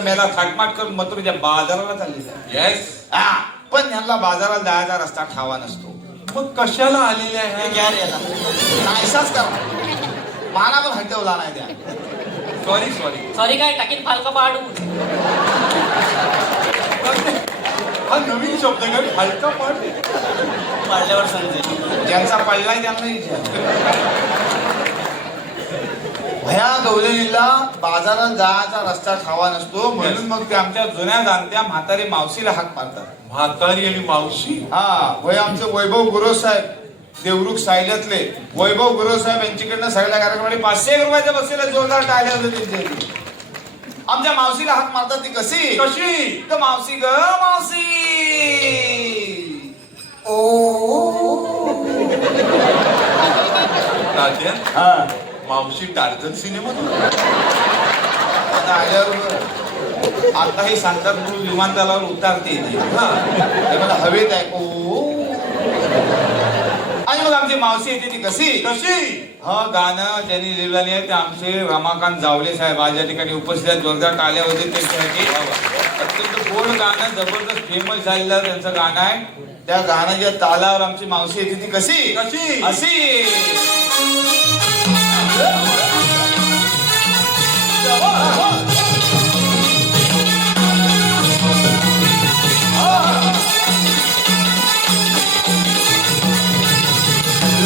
मेला थाटमाट करून मथुरेच्या बाजाराला चालले येस हा पण यांना बाजारात जायचा रस्ता ठावा नसतो. मग कशाला आलेले हे आहे. नाहीसाच करा. मला पण हटवला नाही द्या सॉरी सॉरी सॉरी काय टाकीन फालका पाडून हा नवीन शब्द काय हलका पाठ पाडल्यावर समजेल ज्यांचा पडलाय त्यांना विचार. भया गवलेलीला बाजारात जायचा रस्ता ठावा नसतो म्हणून मग ते आमच्या जुन्या जाणत्या म्हातारी मावशीला हाक मारतात. म्हातारी आणि मावशी? हा वय आमचं वैभव गुरव साहेब देवरुख सायल्यातले वैभव गुरव साहेब यांच्याकडनं सगळ्या कार्यक्रमाने पाचशे रुपयाच्या बसलेला जोरदार टाळल्या होते त्यांच्या आमच्या मावशीला हाक मारतात ती कशी? कशी? ग मावशी ग मावशी. तात्या हा. मावशी टार्झन सिनेमातून आता आल्यावर आता हे सांगतात म्हणून विमानतळावर उतारते ती. मला हवेत आहे. ओ. आणि मग आमची मावशी येते ती कशी? कशी? हा गाणं ज्यांनी लिहिलं आहे ते आमचे रमाकांत जावले साहेब आज या ठिकाणी उपस्थित आहेत. जोरदार टाळ्या होते त्यांच्यासाठी अत्यंत गोड गाणं जबरदस्त फेमस झालेलं त्यांचं गाणं आहे. त्या गाण्याच्या तालावर आमची मावशी येते ती कशी? कशी? अशी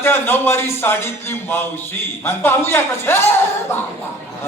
वा तात्या नऊवारी साडीतली मावशी. पाहूया कशी.